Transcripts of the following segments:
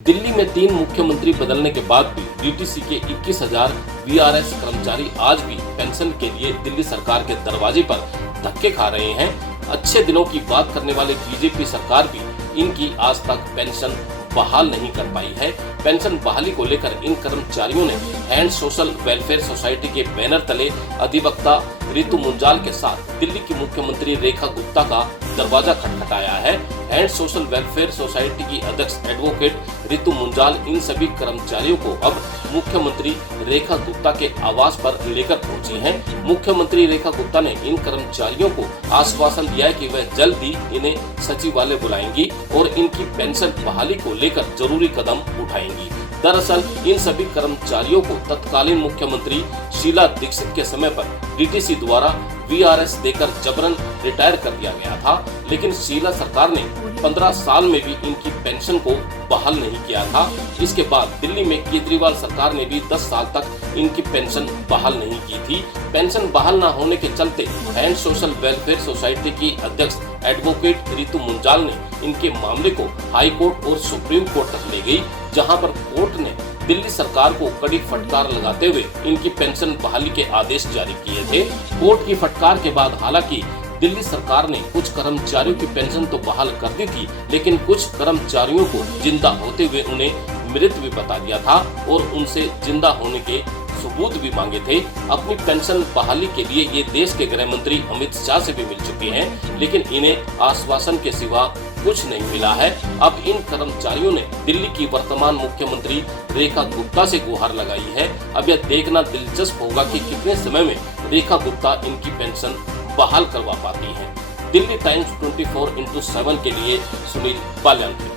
दिल्ली में 3 मुख्यमंत्री बदलने के बाद भी डीटीसी के 21,000 वीआरएस कर्मचारी आज भी पेंशन के लिए दिल्ली सरकार के दरवाजे पर धक्के खा रहे हैं। अच्छे दिनों की बात करने वाले बीजेपी सरकार भी इनकी आज तक पेंशन बहाल नहीं कर पाई है। पेंशन बहाली को लेकर इन कर्मचारियों ने हैंड सोशल वेलफेयर सोसाइटी के बैनर तले अधिवक्ता रितु मुंजाल के साथ दिल्ली की मुख्यमंत्री रेखा गुप्ता का दरवाजा खटखटाया है। हैंड सोशल वेलफेयर सोसाइटी की अध्यक्ष एडवोकेट रितु मुंजाल इन सभी कर्मचारियों को अब मुख्यमंत्री रेखा गुप्ता के आवास पर लेकर पहुंची हैं। मुख्यमंत्री रेखा गुप्ता ने इन कर्मचारियों को आश्वासन दिया है कि वह जल्द ही इन्हें सचिवालय बुलाएंगी और इनकी पेंशन बहाली को लेकर जरूरी कदम उठाएंगी। दरअसल इन सभी कर्मचारियों को तत्कालीन मुख्यमंत्री शीला दीक्षित के समय पर डीटीसी द्वारा वीआरएस देकर जबरन रिटायर कर दिया गया था, लेकिन शीला सरकार ने 15 साल में भी इनकी पेंशन को बहाल नहीं किया था। इसके बाद दिल्ली में केजरीवाल सरकार ने भी 10 साल तक इनकी पेंशन बहाल नहीं की थी। पेंशन बहाल न होने के चलते हैंड सोशल वेलफेयर सोसाइटी की अध्यक्ष एडवोकेट रितु मुंजाल ने इनके मामले को हाई कोर्ट और सुप्रीम कोर्ट तक ले गई, जहां पर कोर्ट ने दिल्ली सरकार को कड़ी फटकार लगाते हुए इनकी पेंशन बहाली के आदेश जारी किए थे। कोर्ट की फटकार के बाद हालांकि दिल्ली सरकार ने कुछ कर्मचारियों की पेंशन तो बहाल कर दी थी, लेकिन कुछ कर्मचारियों को जिंदा होते हुए उन्हें मृत भी बता दिया था और उनसे जिंदा होने के सबूत भी मांगे थे। अपनी पेंशन बहाली के लिए ये देश के गृह मंत्री अमित शाह से भी मिल चुके हैं, लेकिन इन्हें आश्वासन के सिवा कुछ नहीं मिला है। अब इन कर्मचारियों ने दिल्ली की वर्तमान मुख्यमंत्री रेखा गुप्ता से गुहार लगाई है। अब यह देखना दिलचस्प होगा कि कितने समय में रेखा गुप्ता इनकी पेंशन बहाल करवा पाती है। दिल्ली टाइम्स 24x7 के लिए सुनील बाल्यान की रिपोर्ट।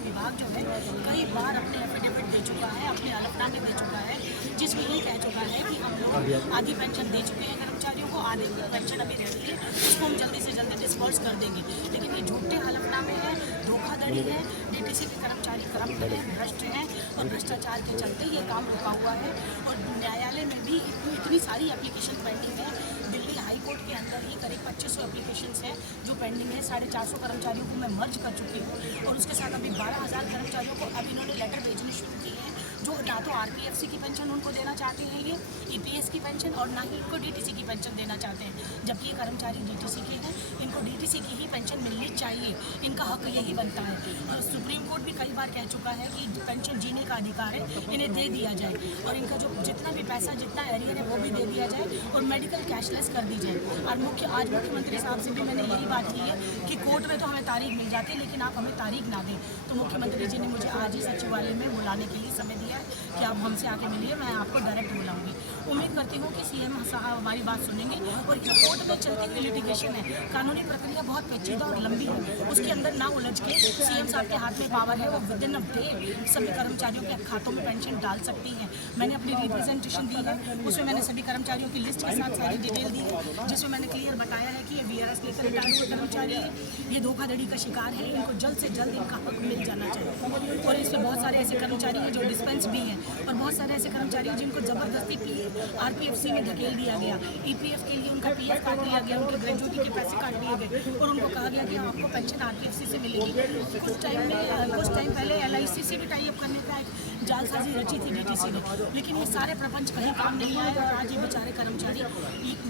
विभाग जो है कई बार अपने एफिडेविट दे चुका है, अपने हलफनामे दे चुका है, जिसमें ये कह चुका है कि हम लोग आधी पेंशन दे चुके हैं कर्मचारियों को, आधी पेंशन अभी रहती है, उसको हम जल्दी से जल्दी डिस्बर्स कर देंगे। लेकिन ये झूठे हलफनामे हैं, धोखाधड़ी है, डीटीसी के कर्मचारी करप्ट हैं, भ्रष्ट हैं और भ्रष्टाचार के चलते ये काम रुका हुआ है। और न्यायालय में भी इतनी सारी एप्लीकेशन पेंडिंग है। दिल्ली हाई कोर्ट के अंदर ही करीब 2500 एप्लीकेशन हैं जो पेंडिंग है। 450 कर्मचारियों को मैं मर्ज कर चुकी हूँ और उसके साथ अभी 12,000 कर्मचारियों को अब इन्होंने लेटर भेजने शुरू किए हैं, जो ना तो आरपीएफसी की पेंशन उनको देना चाहते हैं ये ईपीएस की पेंशन, और ना ही इनको डीटीसी की पेंशन देना चाहते हैं। जबकि ये कर्मचारी डीटीसी के हैं, इनको डीटीसी की ही पेंशन मिलनी चाहिए, इनका हक यही बनता है। और सुप्रीम कोर्ट भी कई बार कह चुका है कि पेंशन जीने का अधिकार है, इन्हें दे दिया जाए और इनका जो जितना भी पैसा, जितना एरियर है वो भी दे दिया जाए और मेडिकल कैशलेस कर दी जाए। और आज मुख्यमंत्री साहब से भी मैंने यही बात की है कि कोर्ट में तो हमें तारीख मिल जाती है, लेकिन आप हमें तारीख ना दें। तो मुख्यमंत्री जी ने मुझे आज ही सचिवालय में बुलाने के लिए समय दिया है कि आप हमसे आके मिलिए, मैं आपको डायरेक्ट बुलाऊंगी। उम्मीद करती हूँ कि सीएम साहब हमारी बात सुनेंगे। और कोर्ट में चलती हुई लिटिगेशन है, कानूनी प्रक्रिया बहुत पेचीदा और लंबी है, उसके अंदर ना उलझ के सीएम साहब के हाथ में पावर है, वो विद इन अ डे सभी कर्मचारियों के खातों में पेंशन डाल सकती हैं। मैंने अपनी रिप्रेजेंटेशन दी है, उसमें मैंने सभी कर्मचारियों की लिस्ट के साथ सारी डिटेल दी है, जिसमें मैंने क्लियर बताया है कि ये वीआरएस लेकर रिटायर हुए कर्मचारी है, ये धोखाधड़ी का शिकार है, इनको जल्द से जल्द इनका हक मिल जाना चाहिए। और इसमें बहुत सारे ऐसे कर्मचारी हैं जो डिस्पेंस भी हैं और बहुत सारे ऐसे कर्मचारी हैं जिनको ज़बरदस्ती आरपीएफसी में धकेल दिया गया, ईपीएफ के लिए उनका पीएफ काट लिया गया, उनके ग्रेजुएटी के पैसे काट लिए गए और उनको कहा गया कि आपको पेंशन आरपीएफसी से मिलेगी। कुछ टाइम पहले एलआईसी से भी टाइप करने का एक जालसाजी रची थी डीटीसी ने, लेकिन ये सारे प्रपंच कहीं काम नहीं आए और आज ये बेचारे कर्मचारी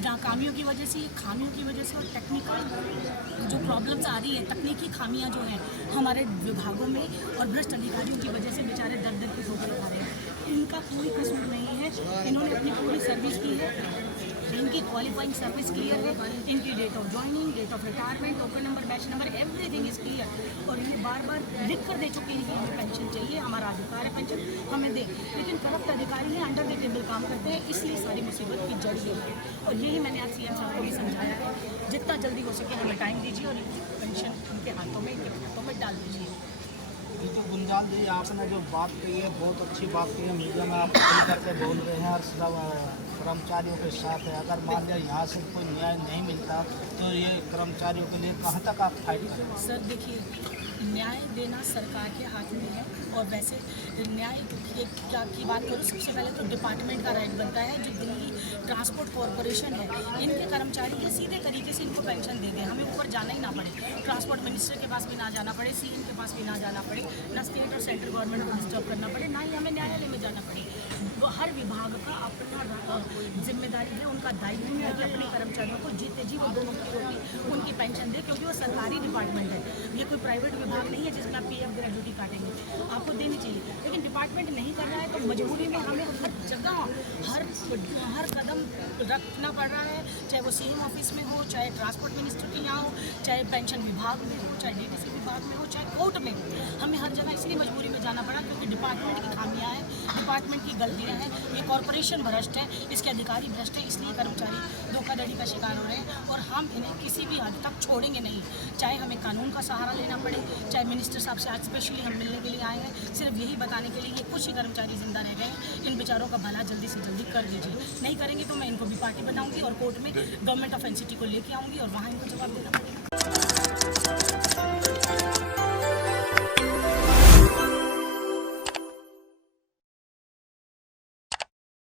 नाकामियों की वजह से, खामियों की वजह से और टेक्निकल जो प्रॉब्लम्स आ रही है, तकनीकी खामियां जो हैं हमारे विभागों में और भ्रष्ट अधिकारियों की वजह से बेचारे दर दर के ठोकर खा रहे हैं। इनका कोई कसूर नहीं है, इन्होंने अपनी पूरी सर्विस की है, इनकी क्वालिफाइंग सर्विस क्लियर है, इनकी date of joining, date of retirement, token number, batch number, everything is clear. और ये बार बार लिख कर दे चुके हैं कि हमें पेंशन चाहिए, हमारा अधिकार है पेंशन हमें दे, लेकिन करप्ट अधिकारी हैं, अंडर द टेबल काम करते हैं, इसलिए सारी मुसीबत की जड़ ये है। और यही मैंने आज सीएम साहब को भी समझाया है, जितना जल्दी हो सके हमें टाइम दीजिए और पेंशन उनके हाथों में डाल दीजिए। ये तो गुंजाल जी, आपने जो बात कही है बहुत अच्छी बात कही है। मीडिया में आप खुल करके बोल रहे हैं और सब कर्मचारियों के साथ है। अगर मान लिया यहाँ से कोई न्याय नहीं मिलता तो ये कर्मचारियों के लिए कहाँ तक आप फाइट करेंगे? सर देखिए, न्याय देना सरकार के हाथ में है और वैसे न्याय क्या की बात करूँ, सबसे पहले तो डिपार्टमेंट का राइट बनता है। जो दिल्ली ट्रांसपोर्ट कॉरपोरेशन है, इनके कर्मचारी ये सीधे तरीके से इनको पेंशन दे दें, हमें ऊपर जाना ही ना पड़े, ट्रांसपोर्ट मिनिस्टर के पास भी ना जाना पड़े, सीएम के पास भी ना जाना पड़े, ना स्टेट और सेंट्रल गवर्नमेंट को डिस्टर्ब करना पड़े, ना ही हमें न्यायालय में जाना पड़े। वो हर विभाग का अपना जिम्मेदारी है, उनका दायित्व है कि अपने कर्मचारियों को जीते जी वो दोनों की रोटी उनकी पेंशन दे, क्योंकि वो सरकारी डिपार्टमेंट है, ये कोई प्राइवेट विभाग नहीं है जिसमें आप पीएफ ग्रेजुटी काटेंगे, आपको देनी चाहिए। लेकिन डिपार्टमेंट नहीं कर रहा है तो मजबूरी में हमें हर जगह हर कदम रखना पड़ रहा है, चाहे वो सीएम ऑफिस में हो, चाहे ट्रांसपोर्ट मिनिस्टर के यहाँ हो, चाहे पेंशन विभाग में हो, चाहे डीटीसी विभाग में हो, चाहे कोर्ट में हो, हमें हर जगह इसलिए मजबूरी में जाना पड़ा क्योंकि डिपार्टमेंट की खामियां हैं, डिपार्टमेंट की गलतियां हैं, ये कॉरपोरेशन भ्रष्ट है, इसके अधिकारी भ्रष्ट है, इसलिए कर्मचारी धोखाधड़ी का शिकार हो रहे हैं और हम इन्हें किसी भी हद तक छोड़ेंगे नहीं। चाहे हमें कानून का सहारा लेना पड़े, चाहे मिनिस्टर साहब से आज स्पेशली हम मिलने के लिए आए हैं, सिर्फ यही बताने के लिए कि कुछ ही कर्मचारी जिंदा रह गए, इन बेचारों का भला जल्दी से जल्दी कर दीजिए। नहीं करेंगे तो मैं इनको भी पार्टी बनाऊंगी और कोर्ट में गवर्नमेंट ऑफ एनसीटी को लेके आऊँगी और वहाँ इनको जवाब देना पड़ेगा।